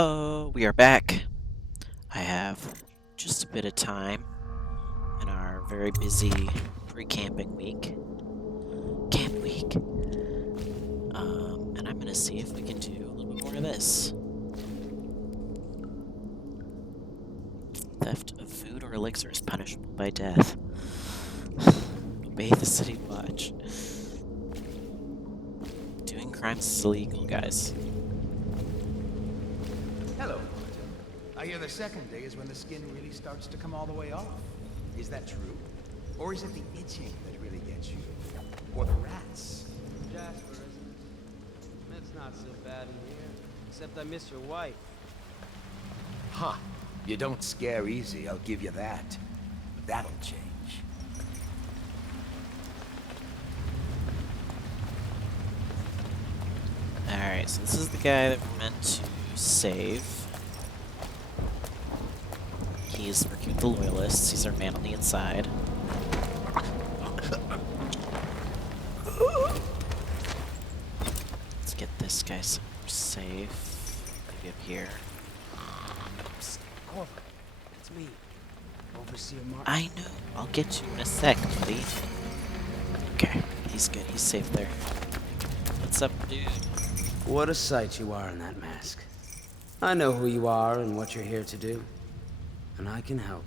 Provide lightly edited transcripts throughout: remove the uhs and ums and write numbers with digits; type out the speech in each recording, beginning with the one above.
Oh, we are back. I have just a bit of time in our very busy pre-camping week. Camp week. And I'm gonna see if we can do a little bit more of this. Theft of food or elixir is punishable by death. Obey the city watch. Doing crimes is illegal, guys. Hello, Martin. I hear the second day is when the skin really starts to come all the way off. Is that true? Or is it the itching that really gets you? Or the rats? Jasper, isn't it? It's not so bad in here. Except I miss your wife. Huh. You don't scare easy, I'll give you that. That'll change. Alright, so this is the guy that we're meant to save. He's working with the Loyalists. He's our man on the inside. Let's get this guy somewhere safe. Maybe up here. Corvo, it's me. Overseer Martin. I know. I'll get you in a sec, buddy. Okay, he's good. He's safe there. What's up, dude? What a sight you are in that mask. I know who you are and what you're here to do. And I can help.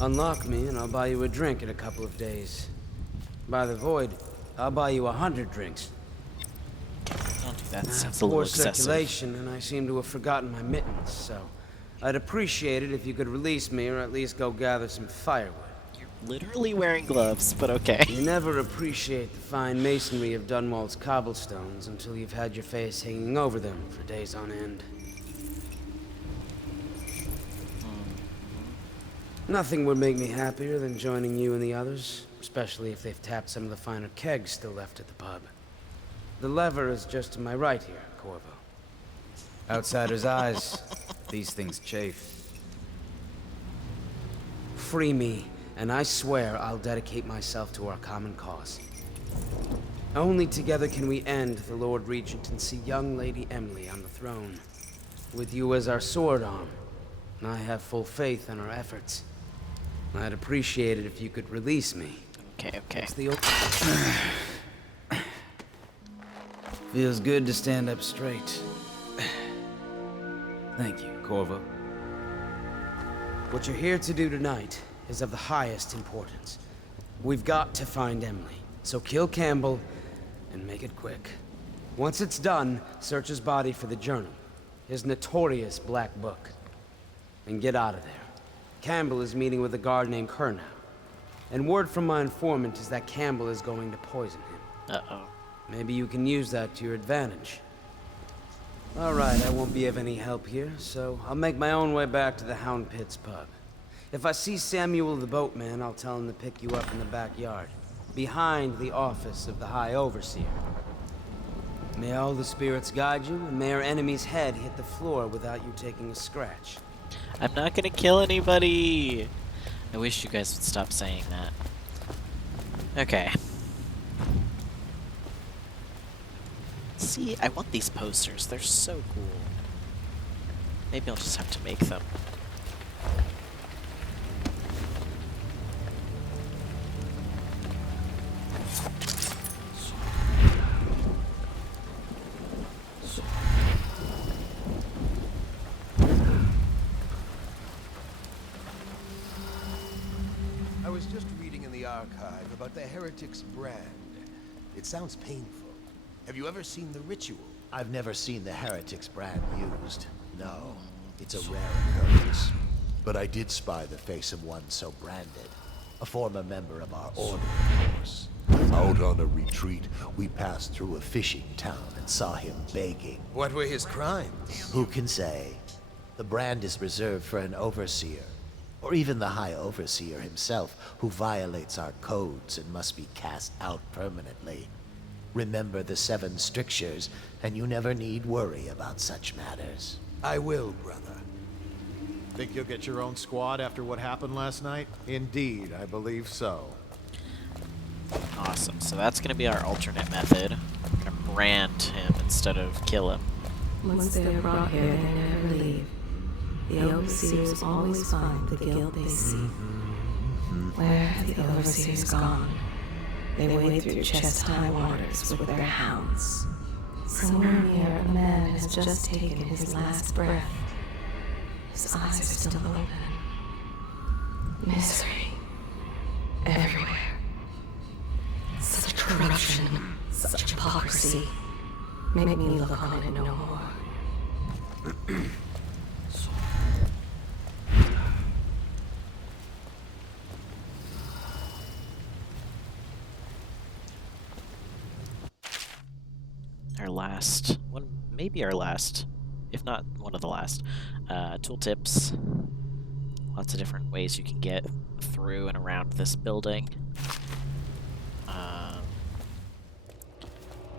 Unlock me and I'll buy you a drink in a couple of days. By the void, I'll buy you 100 drinks. Don't do that. I Seems have a little poor excessive. circulation and I seem to have forgotten my mittens, so I'd appreciate it if you could release me or at least go gather some firewood. You're literally wearing gloves, but okay. You never appreciate the fine masonry of Dunwall's cobblestones until you've had your face hanging over them for days on end. Nothing would make me happier than joining you and the others, especially if they've tapped some of the finer kegs still left at the pub. The lever is just to my right here, Corvo. Outsider's eyes. These things chafe. Free me, and I swear I'll dedicate myself to our common cause. Only together can we end the Lord Regent and see young Lady Emily on the throne. With you as our sword arm, I have full faith in our efforts. I'd appreciate it if you could release me. Okay, okay. It's the old... Feels good to stand up straight. Thank you, Corvo. What you're here to do tonight is of the highest importance. We've got to find Emily, so kill Campbell and make it quick. Once it's done, search his body for the journal, his notorious black book, and get out of there. Campbell is meeting with a guard named Kernow, and word from my informant is that Campbell is going to poison him. Uh-oh. Maybe you can use that to your advantage. All right, I won't be of any help here, so I'll make my own way back to the Hound Pits pub. If I see Samuel the boatman, I'll tell him to pick you up in the backyard, behind the office of the High Overseer. May all the spirits guide you, and may our enemy's head hit the floor without you taking a scratch. I'm not gonna kill anybody! I wish you guys would stop saying that. Okay. See, I want these posters. They're so cool. Maybe I'll just have to make them. I was just reading in the archive about the heretic's brand. It sounds painful. Have you ever seen the ritual? I've never seen the heretic's brand used. No, it's a rare occurrence. But I did spy the face of one so branded. A former member of our order, of course. Out on a retreat, we passed through a fishing town and saw him begging. What were his crimes? Who can say? The brand is reserved for an overseer. Or even the High Overseer himself, who violates our codes and must be cast out permanently. Remember the 7 strictures, and you never need worry about such matters. I will, brother. Think you'll get your own squad after what happened last night? Indeed, I believe so. Awesome. So that's going to be our alternate method. We're going to brand him instead of kill him. Once they are brought here, they never leave. The overseers always find the guilt they seek. Where have the overseers gone? They wade through chest-high waters with their hounds. Somewhere near, a man has just taken his last breath. His eyes are still open. Misery. Everywhere. Such corruption, such hypocrisy. Make me look on it no more. Our last one, maybe our last, if not one of the last. Tooltips. Lots of different ways you can get through and around this building.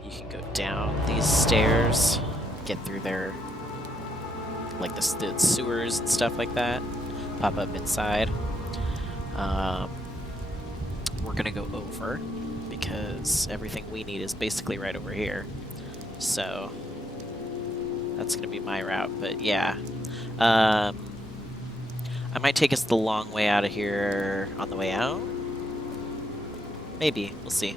You can go down these stairs, get through their, like the sewers and stuff like that. Pop up inside. We're gonna go over because everything we need is basically right over here. So that's gonna be my route, but yeah. I might take us the long way out of here on the way out. Maybe, we'll see.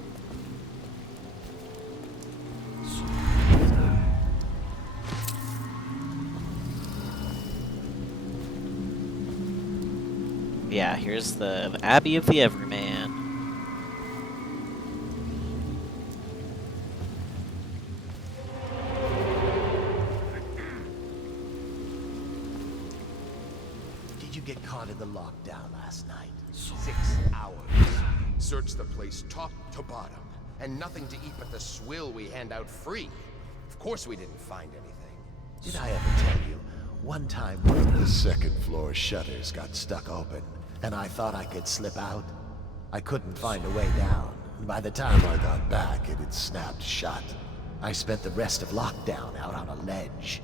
Yeah, here's the Abbey of the Everyman. Did you get caught in the lockdown last night? 6 hours. Searched the place top to bottom, and nothing to eat but the swill we hand out free. Of course we didn't find anything. Did I ever tell you? One time one of the second floor shutters got stuck open, and I thought I could slip out. I couldn't find a way down. By the time I got back, it had snapped shut. I spent the rest of lockdown out on a ledge.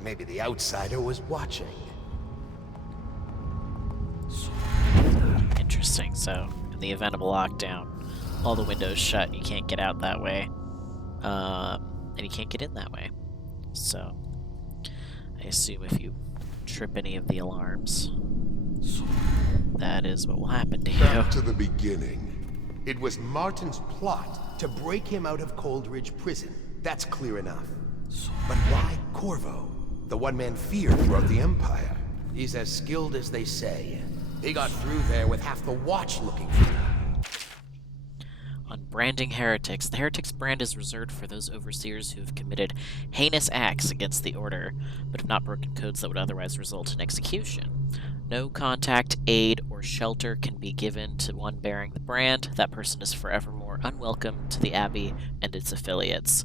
Maybe the outsider was watching. Interesting. So, in the event of a lockdown, all the windows shut, and you can't get out that way. And you can't get in that way. So, I assume if you trip any of the alarms, that is what will happen to you. Back to the beginning. It was Martin's plot To break him out of Coldridge Prison. That's clear enough. But why Corvo? The one man feared throughout the Empire. He's as skilled as they say. He got through there with half the watch looking for him. On branding heretics, the heretics brand is reserved for those overseers who have committed heinous acts against the order, but have not broken codes that would otherwise result in execution. No contact, aid, or shelter can be given to one bearing the brand. That person is forevermore unwelcome to the Abbey and its affiliates.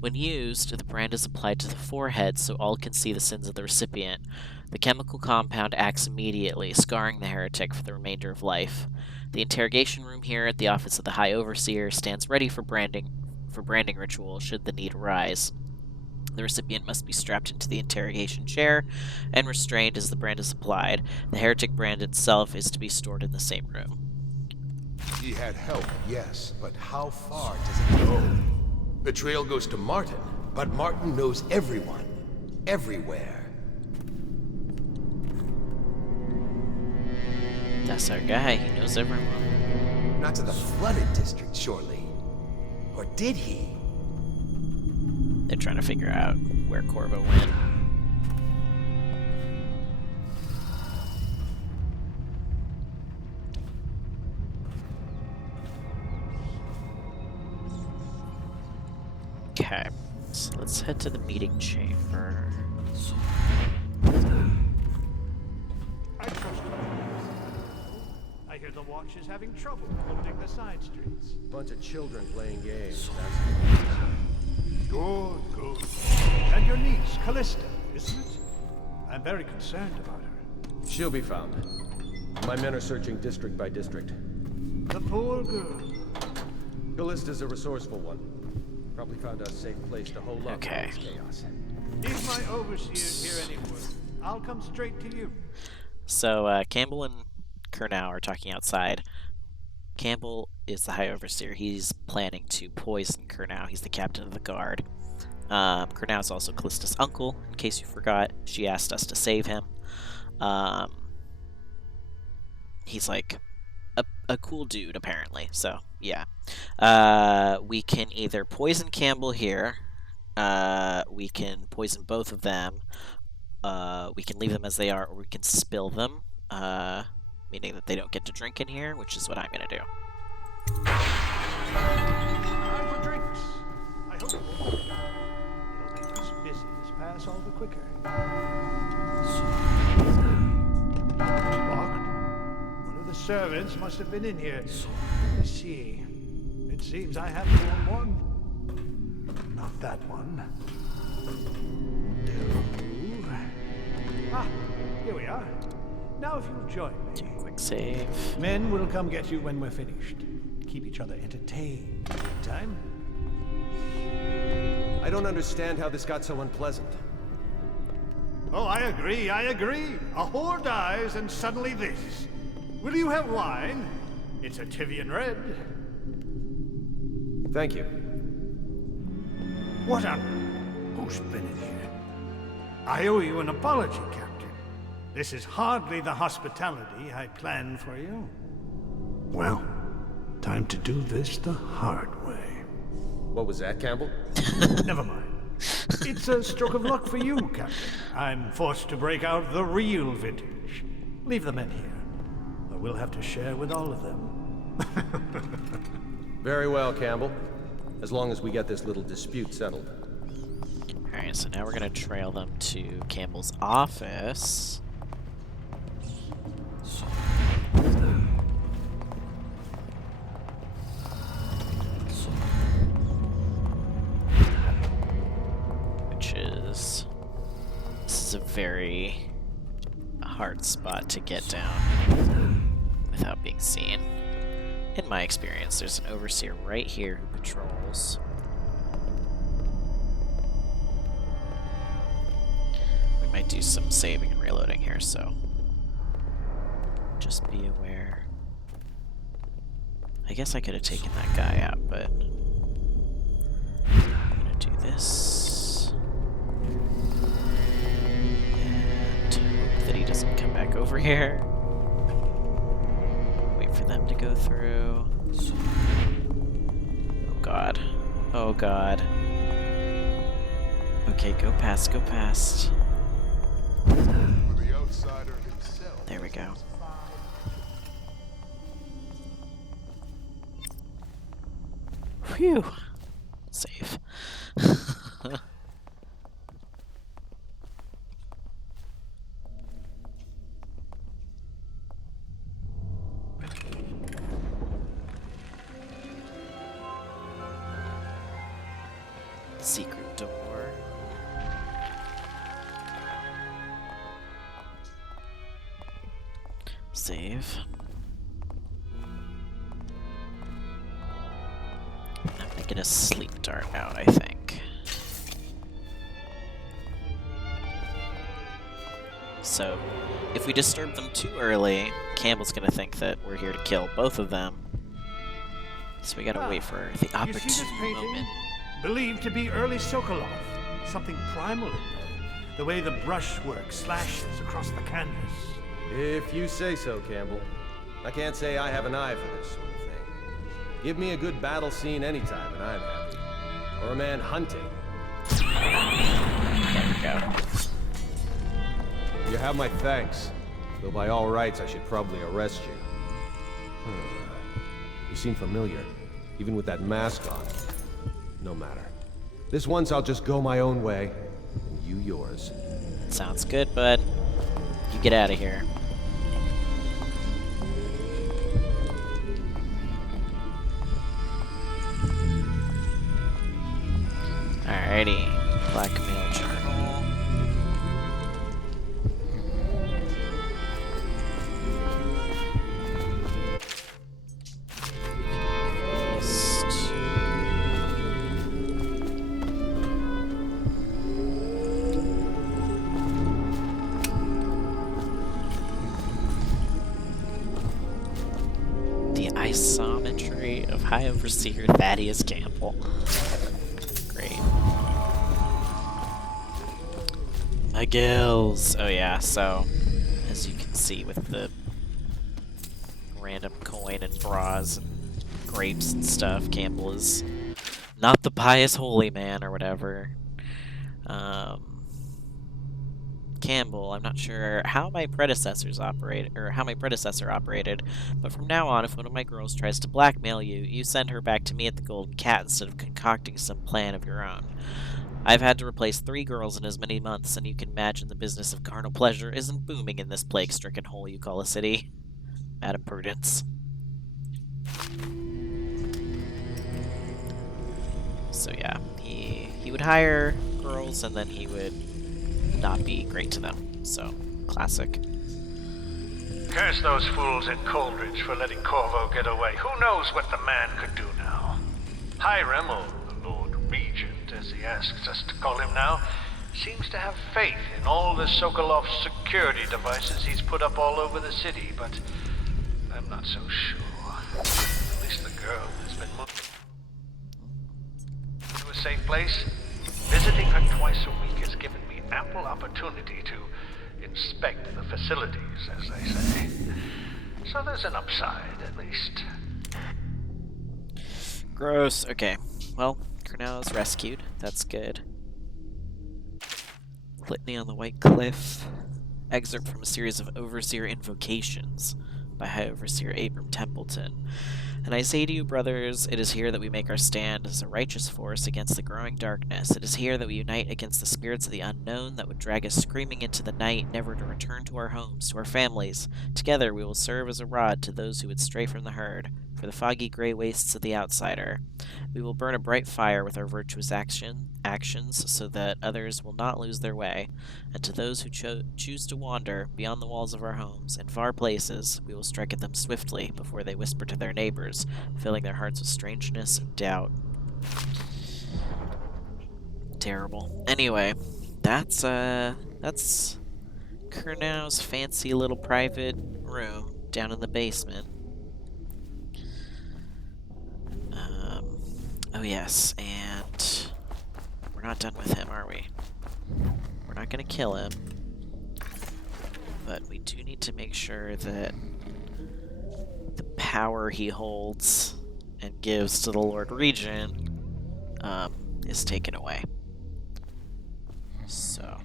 When used, the brand is applied to the forehead so all can see the sins of the recipient. The chemical compound acts immediately, scarring the heretic for the remainder of life. The interrogation room here at the office of the High Overseer stands ready for branding ritual should the need arise. The recipient must be strapped into the interrogation chair and restrained as the brand is applied. The heretic brand itself is to be stored in the same room. He had help, yes, but how far does it go? The trail goes to Martin, but Martin knows everyone. Everywhere. That's our guy, he knows everyone. Not to the flooded district, surely. Or did he? They're trying to figure out where Corvo went. Okay, so let's head to the meeting chamber. I trust you. I hear the watch is having trouble holding the side streets. Bunch of children playing games. Good, good. And your niece, Callista, isn't it? I'm very concerned about her. She'll be found. My men are searching district by district. The poor girl. Callista's a resourceful one. Probably found a safe place to hole up Okay. in this chaos. If my overseers hear any word, I'll come straight to you. So, Campbell and Kurnow are talking outside. Campbell is the High Overseer. He's planning to poison Kurnow. He's the captain of the guard. Kernow's also Callista's uncle, in case you forgot. She asked us to save him. He's like a cool dude, apparently. So, yeah. We can either poison Campbell here. We can poison both of them. We can leave them as they are, or we can spill them. Meaning that they don't get to drink in here, which is what I'm going to do. Time for drinks. I hope it won't be. It'll make this business pass all the quicker. Locked? One of the servants must have been in here. Let me see. It seems I have the wrong one. Not that one. Here we are. Now if you'll join me. Quick save. Men will come get you when we're finished. Keep each other entertained. Time? I don't understand how this got so unpleasant. Oh, I agree. A whore dies and suddenly this. Will you have wine? It's a Tivian red. Thank you. What on? Who's been in here? I owe you an apology, Captain. This is hardly the hospitality I planned for you. Well, time to do this the hard way. What was that, Campbell? Never mind. It's a stroke of luck for you, Captain. I'm forced to break out the real vintage. Leave the men here, or we'll have to share with all of them. Very well, Campbell. As long as we get this little dispute settled. Alright, so now we're going to trail them to Campbell's office. Which is... This is a very hard spot to get down without being seen. In my experience, there's an overseer right here who patrols. We might do some saving and reloading here, so just be aware. I guess I could have taken that guy out, but I'm gonna do this. And hope that he doesn't come back over here. Wait for them to go through. Oh god. Oh god. Okay, go past, go past. The outsider himself. There we go. Phew. Save. Secret door. Save. I'm gonna get a sleep dart out, I think. So, if we disturb them too early, Campbell's gonna think that we're here to kill both of them. So we gotta wait for the You see opportune this painting? moment. Believed to be early Sokolov. Something primal in there. The way the brushwork slashes across the canvas. If you say so, Campbell. I can't say I have an eye for this sort of thing. Give me a good battle scene anytime and I'm happy. Or a man hunting. There we go. You have my thanks. Though by all rights I should probably arrest you. You seem familiar, even with that mask on. No matter. This once I'll just go my own way, and you yours. Sounds good, bud. You get out of here. Alrighty. Blackmail journal. Feast. The isometry of High Overseer Thaddeus Campbell. Great. The gills. Oh yeah, so as you can see with the random coin and bras and grapes and stuff, Campbell is not the pious holy man or whatever. Campbell, I'm not sure how my predecessors operate or how my predecessor operated, but from now on, if one of my girls tries to blackmail you, you send her back to me at the Golden Cat instead of concocting some plan of your own. I've had to replace 3 girls in as many months, and you can imagine the business of carnal pleasure isn't booming in this plague-stricken hole you call a city. Madam Prudence. So yeah, he would hire girls, and then he would not be great to them. So, classic. Curse those fools at Coldridge for letting Corvo get away. Who knows what the man could do now? Hiram, or the Lord Regent, as he asks us to call him now, seems to have faith in all the Sokolov's security devices he's put up all over the city, but I'm not so sure. At least the girl has been moved to a safe place. Visiting her twice a week has given me ample opportunity to inspect the facilities, as they say. So there's an upside, at least. Gross. Okay. Well, Cornell is rescued. That's good. Litany on the White Cliff. Excerpt from a series of Overseer invocations by High Overseer Abram Templeton. And I say to you, brothers, it is here that we make our stand as a righteous force against the growing darkness. It is here that we unite against the spirits of the unknown that would drag us screaming into the night, never to return to our homes, to our families. Together we will serve as a rod to those who would stray from the herd, for the foggy gray wastes of the outsider. We will burn a bright fire with our virtuous actions, so that others will not lose their way. And to those who choose to wander beyond the walls of our homes, in far places, we will strike at them swiftly before they whisper to their neighbors, filling their hearts with strangeness and doubt. Terrible. Anyway, that's Kernow's fancy little private room down in the basement. Oh yes, and we're not done with him, are we? We're not gonna kill him, but we do need to make sure that the power he holds and gives to the Lord Regent is taken away. So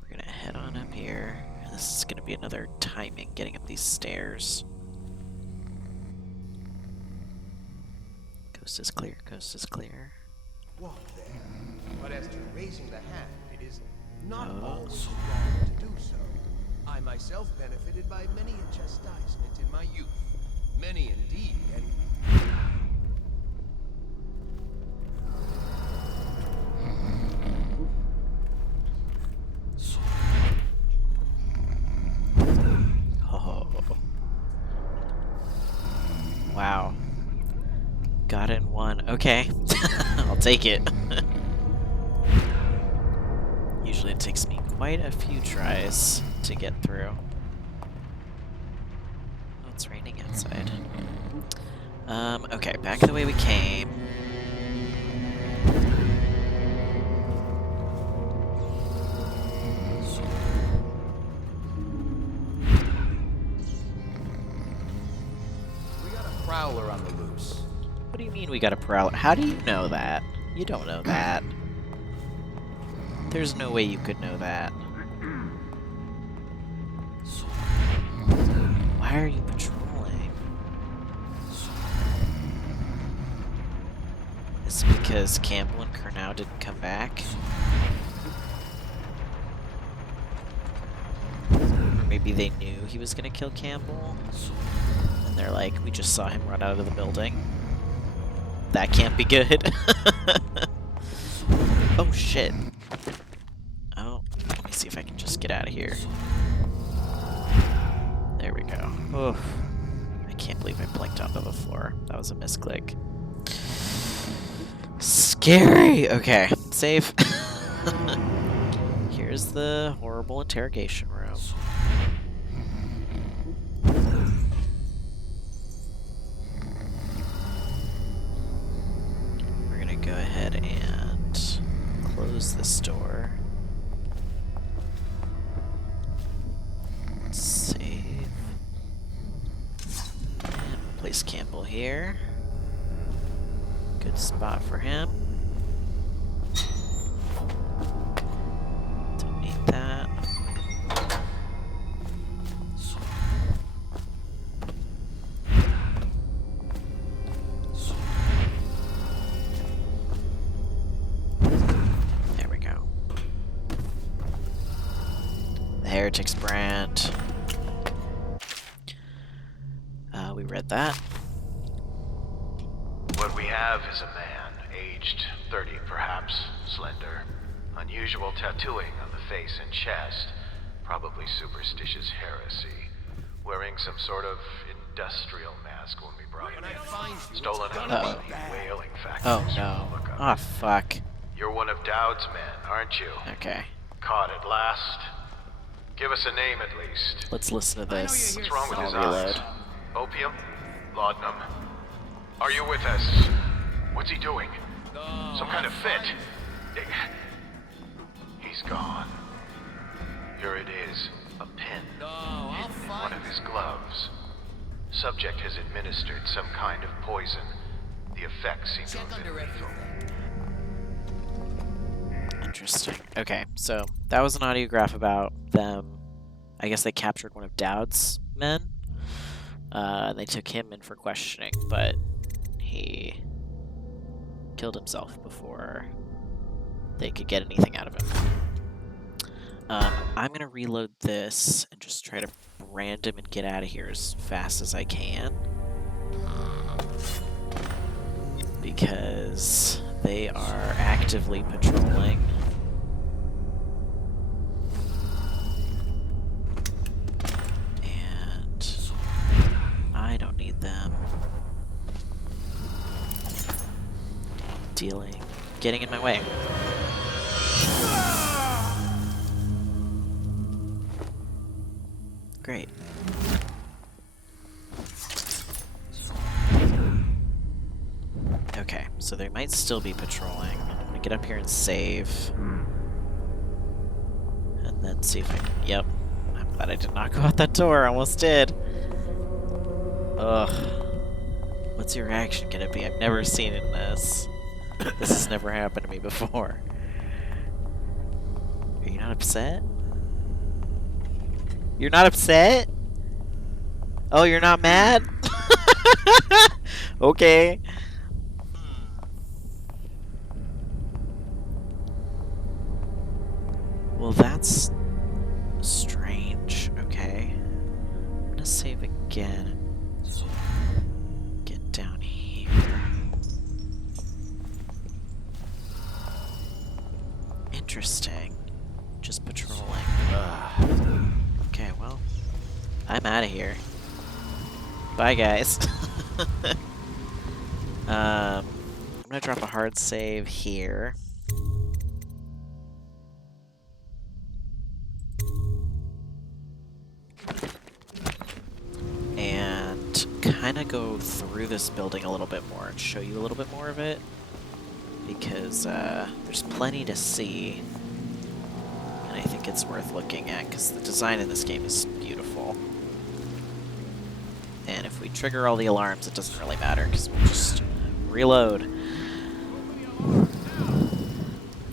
we're gonna head on up here, and this is gonna be another timing getting up these stairs. Coast is clear, coast is clear. Walk there. But as to raising the hand, it is not always wrong to do so. I myself benefited by many a chastisement in my youth. Many indeed, and... Oh. Wow. Got it in one. Okay. I'll take it. Usually it takes me quite a few tries to get through. Oh, it's raining outside. Okay, back the way we came. We got a prowler on the loose. What do you mean we got a prowler? How do you know that? You don't know that. There's no way you could know that. Why are you patrolling? Is it because Campbell and Kurnow didn't come back? Or maybe they knew he was gonna kill Campbell? And they're like, we just saw him run out of the building. That can't be good. Oh shit. Oh, let me see if I can just get out of here. There we go. Oh, I can't believe I blinked onto the floor. That was a misclick. Scary! Okay, save. Here's the horrible interrogation room. We're gonna go ahead and close this door. Save. And we'll place Campbell here. Good spot for him. Don't need that. There we go. The Heretics brand. We read that. What we have is a man, aged 30 perhaps, slender. Unusual tattooing on the face and chest, probably superstitious heresy. Wearing some sort of industrial mask when we brought him in. Stolen out of one of the whaling factories. Oh no. Ah, fuck. You're one of Dowd's men, aren't you? Okay. Caught at last. Give us a name at least. Let's listen to this. What's wrong with I'll his reload. eyes? Opium? Laudanum? Are you with us? What's he doing? Some kind of fit? He's gone. Here it is. A pin. Hidden in one of his gloves. Subject has administered some kind of poison. The effects seem to have been lethal. Interesting. Okay, so that was an audiograph about them. I guess they captured one of Dowd's men. They took him in for questioning, but he killed himself before they could get anything out of him. I'm going to reload this and just try to brand him and get out of here as fast as I can. Because they are actively patrolling. And I don't need them getting in my way. Great. Okay, so they might still be patrolling. I'm gonna get up here and save. And then see if I can... Yep. I'm glad I did not go out that door. I almost did. Ugh. What's your reaction gonna be? I've never seen it in this. This has never happened to me before. Are you not upset? You're not upset? Oh, you're not mad? Okay. Well, that's strange. Okay. I'm gonna save again. Get down here. Interesting. Just patrolling. Okay, well, I'm out of here. Bye, guys. I'm gonna drop a hard save here. And kind of go through this building a little bit more and show you a little bit more of it. Because there's plenty to see. And I think it's worth looking at because the design in this game is beautiful. And if we trigger all the alarms, it doesn't really matter because we'll just reload.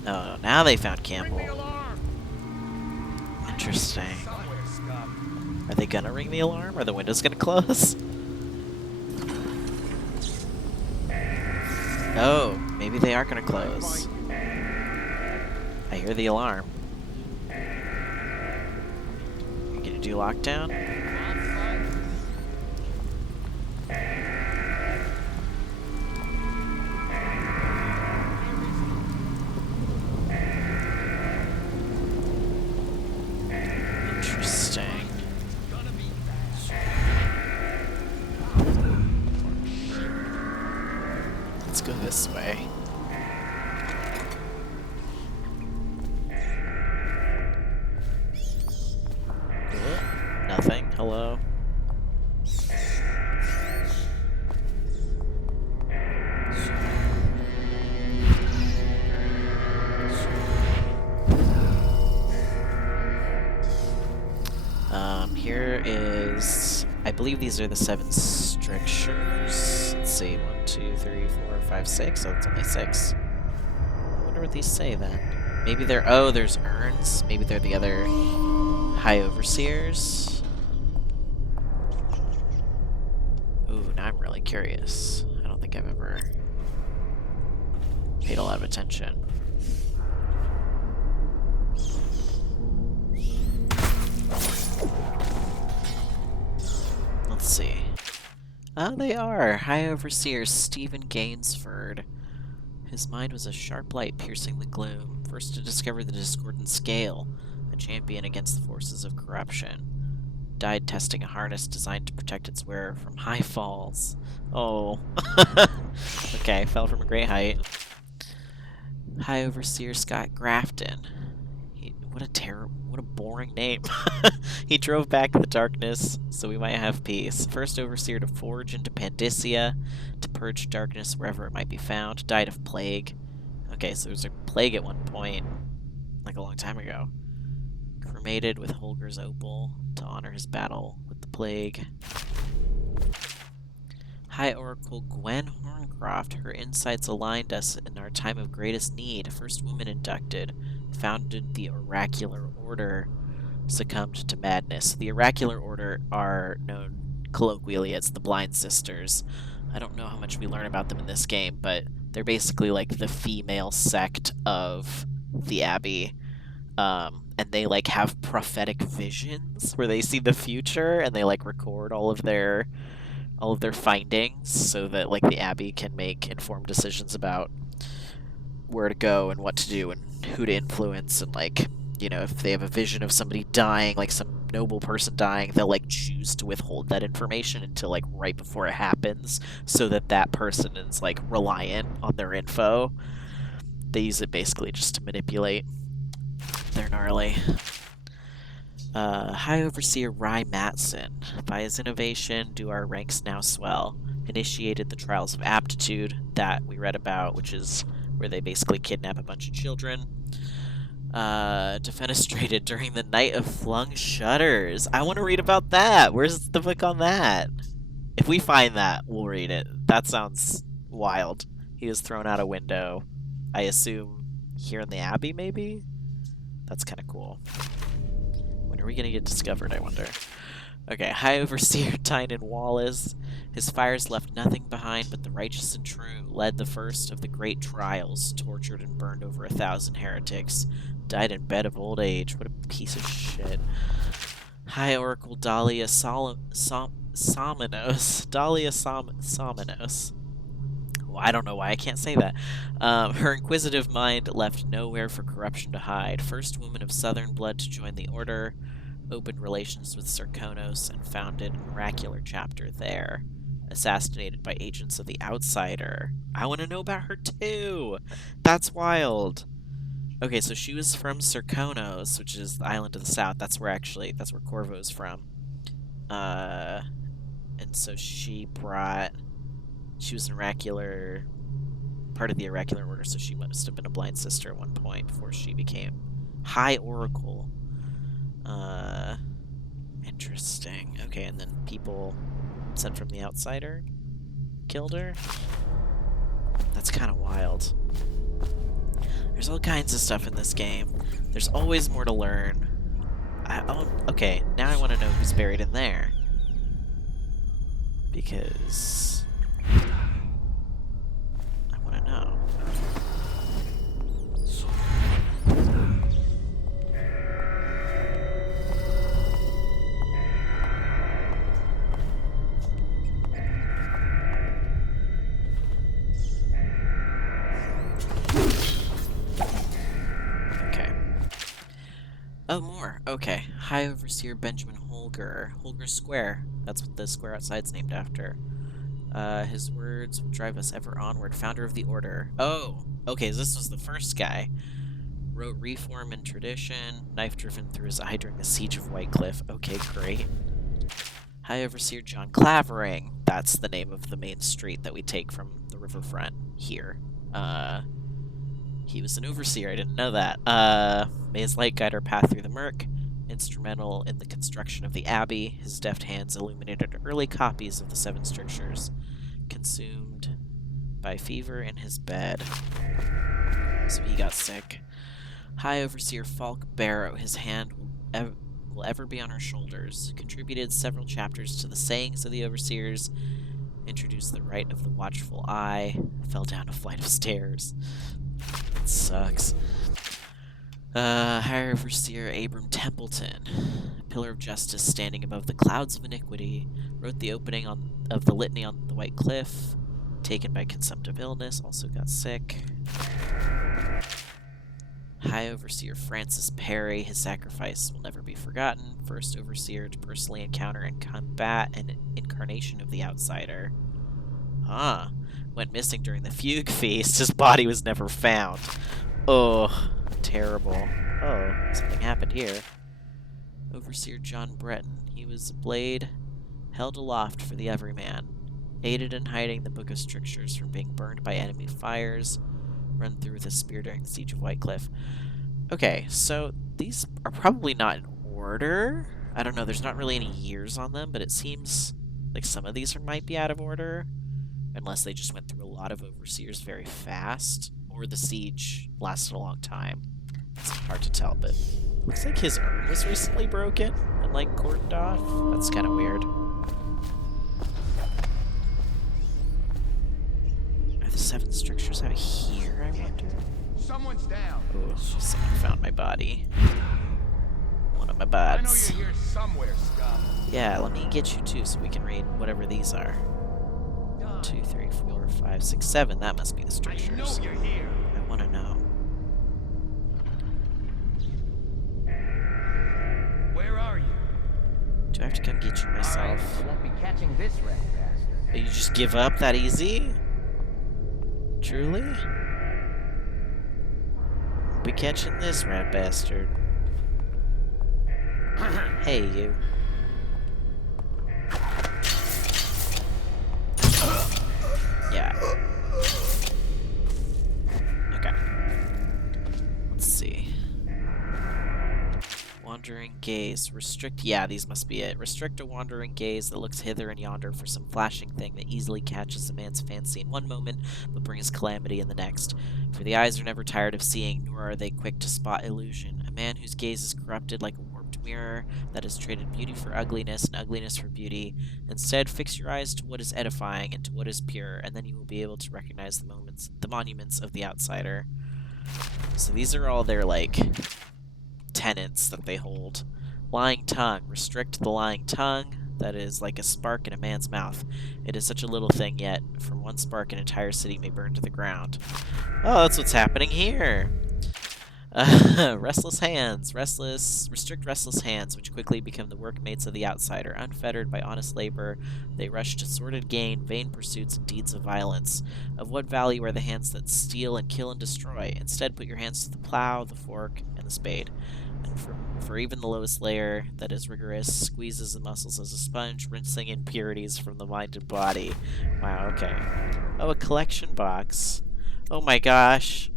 Oh, now they found Campbell. Interesting. Are they gonna ring the alarm? Are the windows gonna close? Oh, maybe they are gonna close. I hear the alarm. You gonna do lockdown? Interesting. Let's go this way. Nothing. is... I believe these are the 7 strictures. Let's see, 1, 2, 3, 4, 5, 6. Oh, it's only 6. I wonder what these say then. Maybe they're... Oh, there's urns. Maybe they're the other High Overseers. Ooh, now I'm really curious. I don't think I've ever paid a lot of attention. Let's see. Oh, they are! High Overseer Stephen Gainsford. His mind was a sharp light piercing the gloom, first to discover the discordant scale, a champion against the forces of corruption. Died testing a harness designed to protect its wearer from high falls. Oh. Okay, fell from a great height. High Overseer Scott Grafton. What a boring name. He drove back the darkness, so we might have peace. First Overseer to forge into Pandysia, to purge darkness wherever it might be found. Died of plague. Okay, so there was a plague at one point, like a long time ago. Cremated with Holger's opal to honor his battle with the plague. High Oracle Gwen Horncroft. Her insights aligned us in our time of greatest need. First woman inducted. Founded the Oracular Order. Succumbed to madness. The Oracular Order are known colloquially as the Blind Sisters. I don't know how much we learn about them in this game, but they're basically like the female sect of the Abbey. And they like have prophetic visions where they see the future and they like record all of their findings so that like the Abbey can make informed decisions about where to go and what to do and who to influence, and like, you know, if they have a vision of somebody dying, like some noble person dying, they'll like choose to withhold that information until like right before it happens so that that person is like reliant on their info. They use it basically just to manipulate. They're gnarly. High Overseer Rye Matson. By his innovation, do our ranks now swell. Initiated the Trials of Aptitude that we read about, which is where they basically kidnap a bunch of children. Defenestrated during the Night of Flung Shutters. I want to read about that. Where's the book on that? If we find that, we'll read it. That sounds wild. He was thrown out a window. I assume here in the Abbey, maybe? That's kind of cool. When are we going to get discovered, I wonder? Okay, High Overseer Tynan Wallace. His fires left nothing behind but the righteous and true, led the first of the great trials, tortured and burned over 1,000 heretics, died in bed of old age. What a piece of shit. High Oracle Dahlia Sominos. Dahlia Sominos. Well, I don't know why I can't say that. Her inquisitive mind left nowhere for corruption to hide. First woman of southern blood to join the order, opened relations with Sarkonos, and founded an oracular chapter there. Assassinated by agents of the Outsider. I want to know about her too! That's wild! Okay, so she was from Sarkonos, which is the island to the south. That's where Corvo's from. And so she was an oracular, part of the oracular order, so she must have been a blind sister at one point before she became High Oracle. Interesting. Okay, and then people sent from the Outsider killed her? That's kind of wild. There's all kinds of stuff in this game. There's always more to learn. Okay, now I want to know who's buried in there. Because I want to know. Oh, more. Okay. High Overseer Benjamin Holger. Holger Square. That's what the square outside's named after. His words will drive us ever onward. Founder of the Order. Oh! Okay, so this was the first guy. Wrote Reform and Tradition. Knife driven through his eye during the Siege of White Cliff. Okay, great. High Overseer John Clavering. That's the name of the main street that we take from the riverfront here. He was an overseer, I didn't know that. May his light guide our path through the murk. Instrumental in the construction of the Abbey, his deft hands illuminated early copies of the Seven Strictures. Consumed by fever in his bed. So he got sick. High Overseer Falk Barrow, his hand will ever be on our shoulders. Contributed several chapters to the sayings of the Overseers. Introduced the right of the watchful eye. Fell down a flight of stairs. It sucks. High Overseer Abram Templeton, pillar of justice standing above the clouds of iniquity, wrote the opening of the litany on the White Cliff. Taken by consumptive illness, also got sick. High Overseer Francis Perry, his sacrifice will never be forgotten. First Overseer to personally encounter and combat an incarnation of the Outsider. Went missing during the Fugue Feast. His body was never found. Oh, terrible. Oh, something happened here. Overseer John Breton. He was a blade held aloft for the Everyman. Aided in hiding the Book of Strictures from being burned by enemy fires. Run through with a spear during the Siege of Whitecliff. Okay, so these are probably not in order. I don't know, there's not really any years on them, but it seems like some of these might be out of order. Unless they just went through a lot of Overseers very fast. Or the siege lasted a long time. It's hard to tell, but looks like his urn was recently broken and, like, cordoned off. That's kind of weird. Are the Seven Strictures out here, I wonder? Someone's down. Oh, someone found my body. One of my I know bots. you're here somewhere, scum. Yeah, let me get you too so we can read whatever these are. 1, 2, 3, 4, 5, 6, 7. That must be the I Strictures. know you're here. I want to know. Where are you? Do I have to come get you myself? won't be catching this rat bastard. You just give up that easy? Truly? Be catching this rat bastard. Hey, you. Yeah. Okay. Let's see. Wandering gaze. Restrict. Yeah, these must be it. Restrict a wandering gaze that looks hither and yonder for some flashing thing that easily catches a man's fancy in one moment, but brings calamity in the next. For the eyes are never tired of seeing, nor are they quick to spot illusion. A man whose gaze is corrupted like a warped mirror that has traded beauty for ugliness and ugliness for beauty. Instead, fix your eyes to what is edifying and to what is pure, and then you will be able to recognize the monuments of the Outsider. So these are all their, like, tenets that they hold. Lying tongue. Restrict the lying tongue. That is like a spark in a man's mouth. It is such a little thing, yet from one spark an entire city may burn to the ground. Oh, that's what's happening here. Restless hands. Restrict restless hands, which quickly become the workmates of the Outsider. Unfettered by honest labor, they rush to sordid gain, vain pursuits, and deeds of violence. Of what value are the hands that steal and kill and destroy? Instead, put your hands to the plow, the fork, and the spade. And for even the lowest layer that is rigorous, squeezes the muscles as a sponge, rinsing impurities from the mind and body. Wow, okay. Oh, a collection box. Oh my gosh.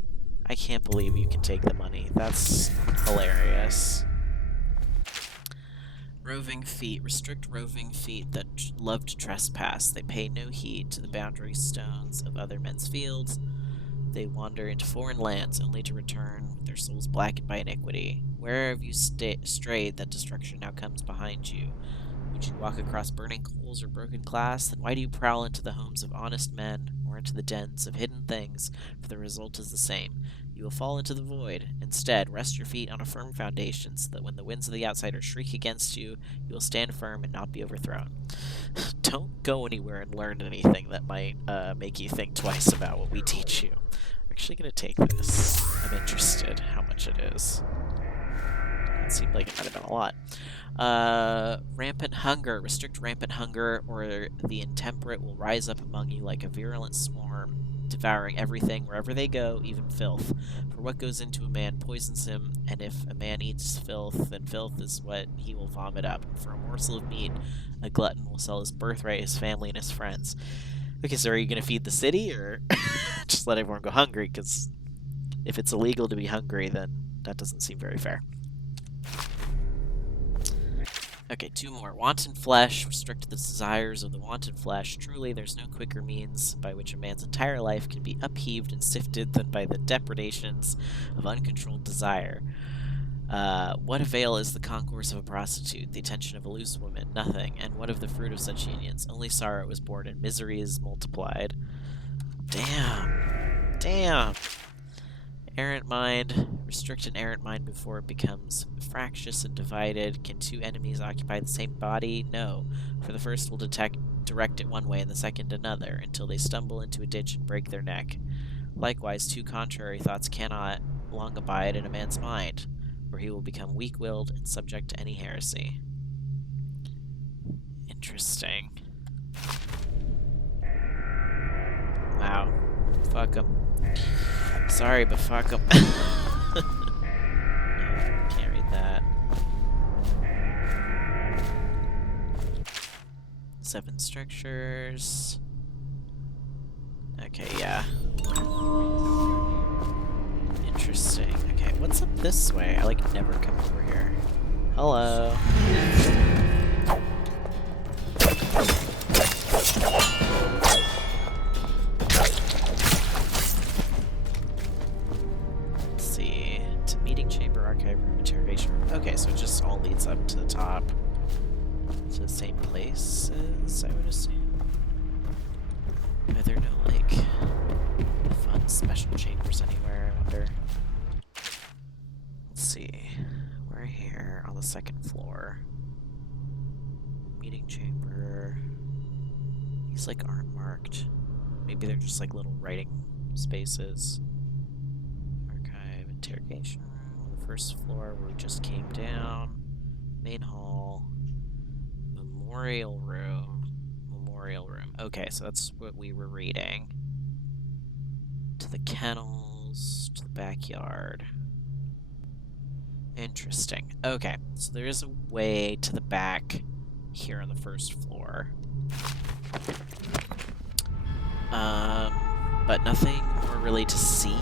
I can't believe you can take the money. That's hilarious. Roving feet. Restrict roving feet that love to trespass. They pay no heed to the boundary stones of other men's fields. They wander into foreign lands only to return with their souls blackened by iniquity. Where have you strayed that destruction now comes behind you? Would you walk across burning coals or broken glass? Then why do you prowl into the homes of honest men or into the dens of hidden things? For the result is the same. You will fall into the void. Instead, rest your feet on a firm foundation so that when the winds of the Outsider shriek against you, you will stand firm and not be overthrown. Don't go anywhere and learn anything that might make you think twice about what we teach you. I'm actually going to take this. I'm interested how much it is. It seemed like it might have been a lot. Rampant hunger. Restrict rampant hunger, or the intemperate will rise up among you like a virulent swarm, devouring everything wherever they go, even filth. For what goes into a man poisons him, and if a man eats filth, then filth is what he will vomit up. For a morsel of meat, a glutton will sell his birthright, his family, and his friends. Okay, so are you going to feed the city, or just let everyone go hungry? Because if it's illegal to be hungry, then that doesn't seem very fair. Okay, 2 more. Wanton flesh. Restrict the desires of the wanton flesh. Truly, there's no quicker means by which a man's entire life can be upheaved and sifted than by the depredations of uncontrolled desire. What avail is the concourse of a prostitute, the attention of a loose woman? Nothing. And what of the fruit of such unions? Only sorrow is born and misery is multiplied. Damn. Damn. Errant mind. Restrict an errant mind before it becomes fractious and divided. Can 2 enemies occupy the same body? No. For the first will direct it one way and the second another, until they stumble into a ditch and break their neck. Likewise, 2 contrary thoughts cannot long abide in a man's mind, where he will become weak-willed and subject to any heresy. Interesting. Wow. Fuck him. Sorry, but fuck him. No, can't read that. 7 structures. Okay, yeah. Interesting. Okay, what's up this way? I like never come over here. Hello. Let's see. To meeting chamber, archive room, interrogation room. Okay, so it just all leads up to the top. To the same places, I would assume. Are there no, like, fun special chambers anywhere, I wonder? Let's see. We're here on the 2nd floor. Meeting chamber. These, like, aren't marked. Maybe they're just, like, little writing spaces. Archive, interrogation room on the 1st floor where we just came down. Main hall. Memorial room. Okay, so that's what we were reading. To the kennels, to the backyard. Interesting. Okay, so there is a way to the back here on the 1st floor. But nothing more really to see.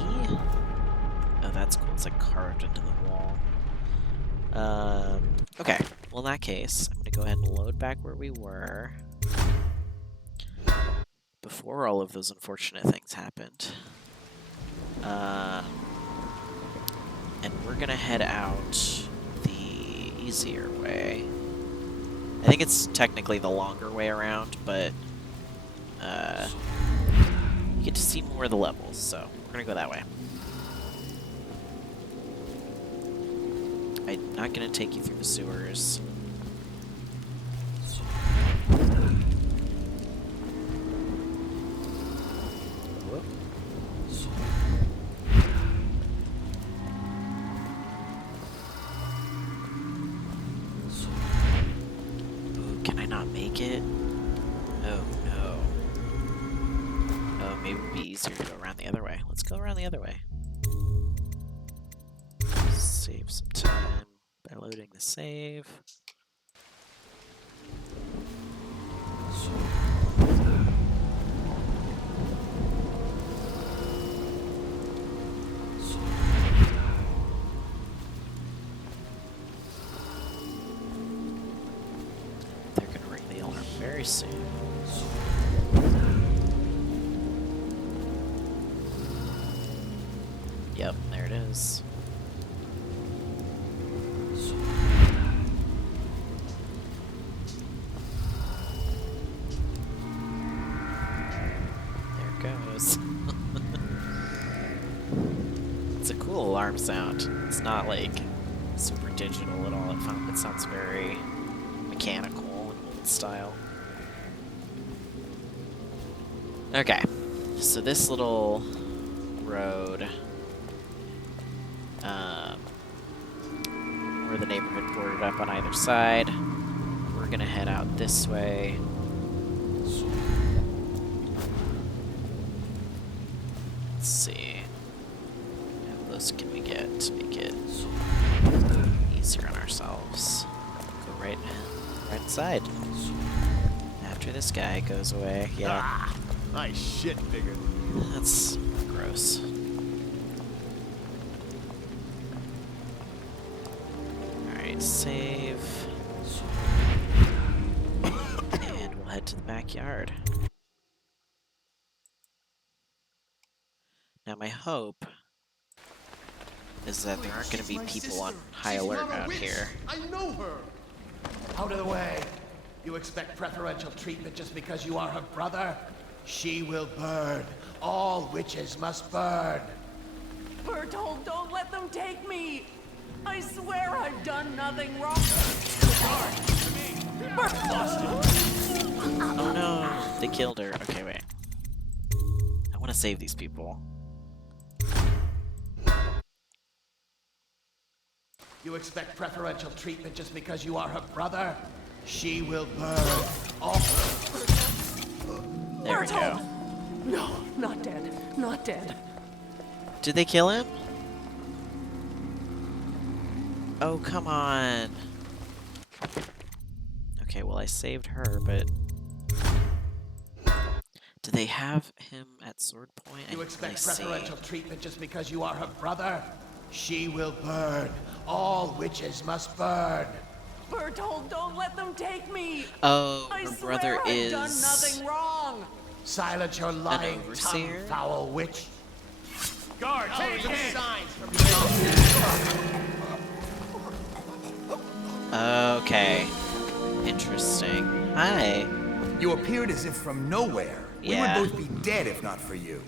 Oh, that's cool. It's like carved into the wall. Okay. Well, in that case, I'm gonna go ahead and load back where we were before all of those unfortunate things happened. And we're gonna head out the easier way. I think it's technically the longer way around, but you get to see more of the levels, so we're gonna go that way. I'm not gonna take you through the sewers. Whoop. Ooh, can I not make it? Oh no. Oh, maybe it would be easier to go around the other way. Let's go around the other way. Save some time by loading the save. They're gonna ring the alarm very soon. Yep, there it is. It's a cool alarm sound. It's not like super digital at all. It sounds very mechanical and old style. Okay, so this little road where the neighborhood boarded up on either side. We're gonna head out this way. Let's see. How close can we get to make it easier on ourselves? Go right inside. After this guy goes away. Yeah. Ah, my shit bigger than you. That's gross. Alright, save. backyard. Now my hope is that there aren't going to be people on high alert out here. I know her. Out of the way. You expect preferential treatment just because you are her brother? She will burn. All witches must burn. Bertold, don't let them take me! I swear I've done nothing wrong! Oh no, they killed her. Okay, wait. I want to save these people. You expect preferential treatment just because you are her brother? She will burn. All... There we go. No, not dead. Not dead. Did they kill him? Oh, come on. Okay, well, I saved her, but... Do they have him at sword point? You expect I preferential treatment just because you are her brother? She will burn. All witches must burn. Bertold, don't let them take me! Oh, I her swear brother I've is done nothing wrong! Silence your lying tongue, overseer? foul witch. Guard, take Some him! signs from Okay. Interesting. Hi. You appeared as if from nowhere. Yeah. We would both be dead if not for you.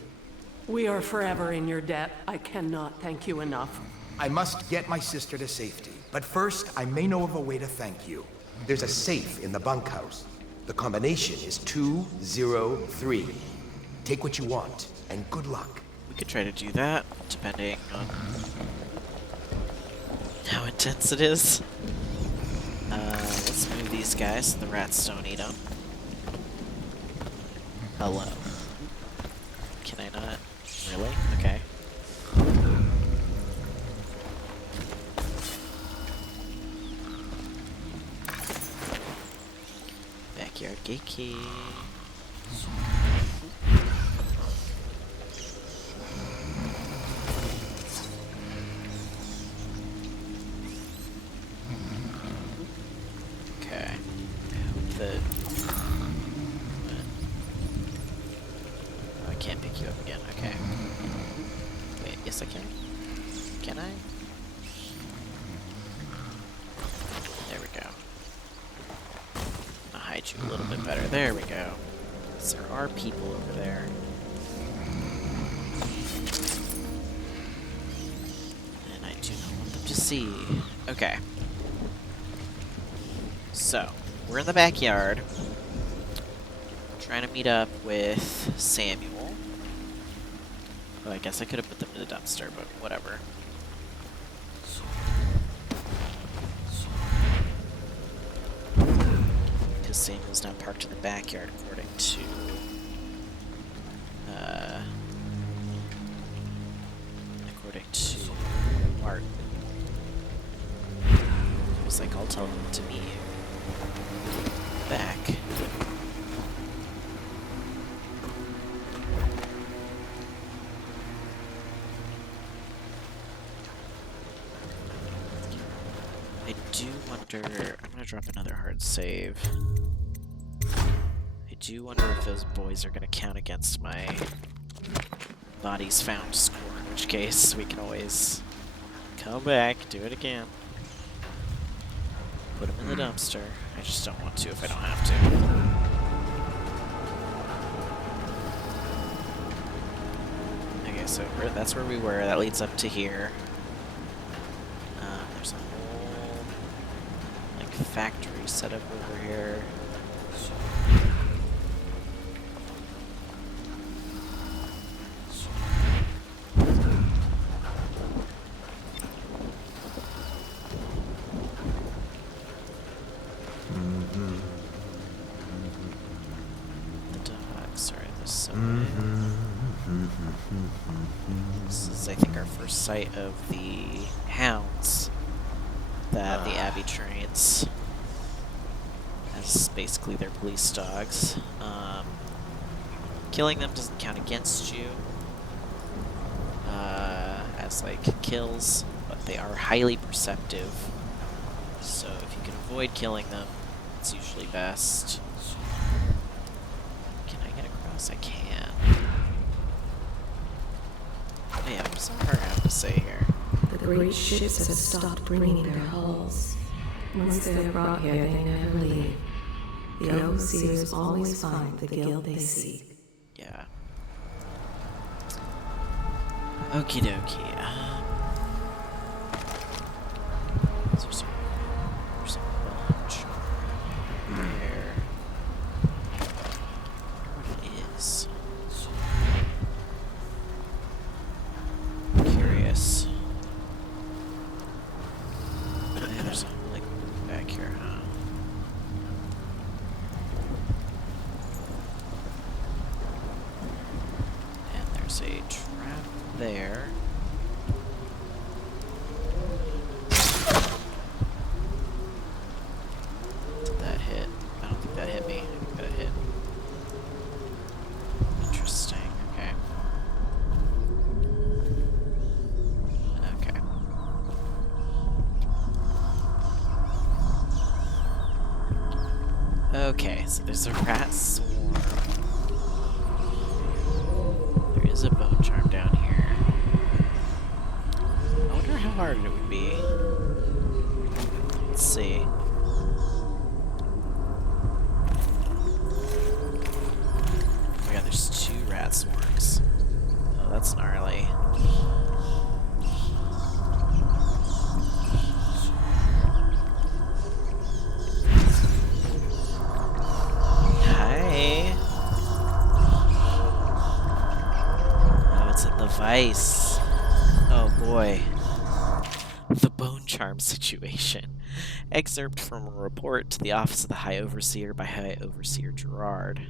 We are forever in your debt. I cannot thank you enough. I must get my sister to safety. But first, I may know of a way to thank you. There's a safe in the bunkhouse. The combination is 203. Take what you want, and good luck. We could try to do that, depending on how intense it is. Let's move these guys so the rats don't eat them. Hello. Can I not? Really? Okay. Backyard gate key. Okay. I hope that... Oh, I can't pick you up again. Okay. Wait, yes I can. Can I? There we go. I'll hide you a little bit better. There we go. 'Cause there are people over there. And I do not want them to see. Okay. So, we're in the backyard. Trying to meet up with Samuel. Oh, I guess I could have put them in the dumpster, but whatever. Because Samuel's now parked in the backyard, according to... according to Martin. He was like, I'll tell him to meet you back. I do wonder... I'm gonna drop another hard save. I do wonder if those boys are gonna count against my bodies found score, in which case we can always come back, do it again. Put them in the dumpster. I just don't want to if I don't have to. Okay, so that's where we were. That leads up to here. There's a whole like factory set up over here. This is, I think, our first sight of the hounds that the Abbey trains as basically their police dogs. Killing them doesn't count against you as like kills, but they are highly perceptive. So if you can avoid killing them, it's usually best. as I can. Man, what does our have to say here? The great ships have stopped bringing their hulls. Once they are brought here, they never leave. The overseers always find the guild they seek. Yeah. Okie dokie. There's a bunch there. I wonder what it is. I'm curious. Man, there's a like back here, huh? And there's a trap there. Did that hit? I don't think that hit me. I think that hit. Interesting. Okay. Okay. Okay, so there's a rat swarm. There is a bone charm down here. I wonder how hard it would be. Let's see. Oh my god, there's 2 rat swarms. Oh, that's gnarly. Hi. Oh, it's in the vice. Oh boy. The bone charm situation. Excerpt from a report to the Office of the High Overseer by High Overseer Gerard.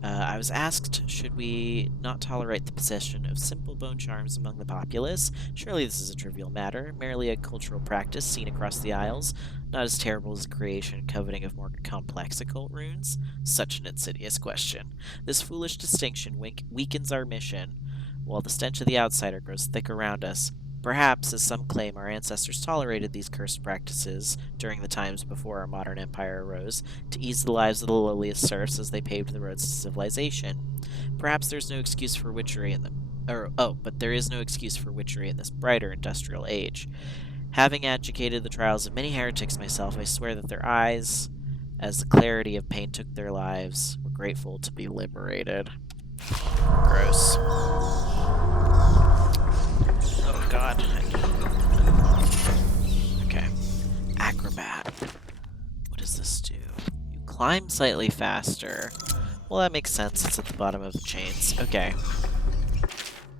I was asked, should we not tolerate the possession of simple bone charms among the populace? Surely this is a trivial matter, merely a cultural practice seen across the Isles, not as terrible as the creation and coveting of more complex occult runes? Such an insidious question. This foolish distinction weakens our mission, while the stench of the outsider grows thick around us. Perhaps, as some claim, our ancestors tolerated these cursed practices during the times before our modern empire arose, to ease the lives of the lowliest serfs as they paved the roads to civilization. Perhaps there's no excuse for witchery in but there is no excuse for witchery in this brighter industrial age. Having adjudicated the trials of many heretics myself, I swear that their eyes, as the clarity of pain took their lives, were grateful to be liberated. Gross. Oh god. Okay. Acrobat. What does this do? You climb slightly faster. Well, that makes sense. It's at the bottom of the chains. Okay.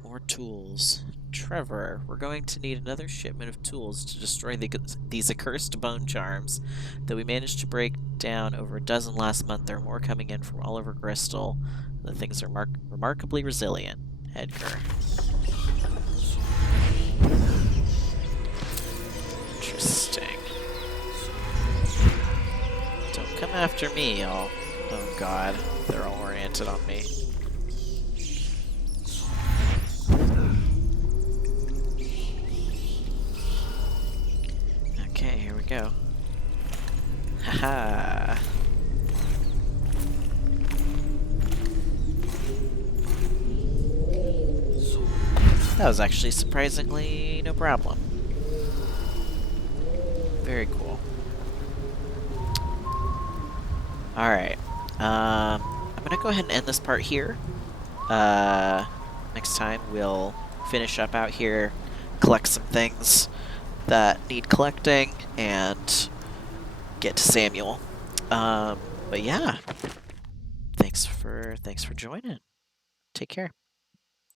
More tools. Trevor, we're going to need another shipment of tools to destroy these accursed bone charms that we managed to break down over a dozen last month. There are more coming in from all over Bristol. The things are remarkably resilient. Edgar. Interesting. Don't come after me, y'all. Oh god, they're all oriented on me. Okay, here we go. Haha. That was actually surprisingly no problem. Very cool. Alright. I'm gonna go ahead and end this part here. Next time we'll finish up out here, collect some things that need collecting, and get to Samuel. But yeah. Thanks for joining. Take care.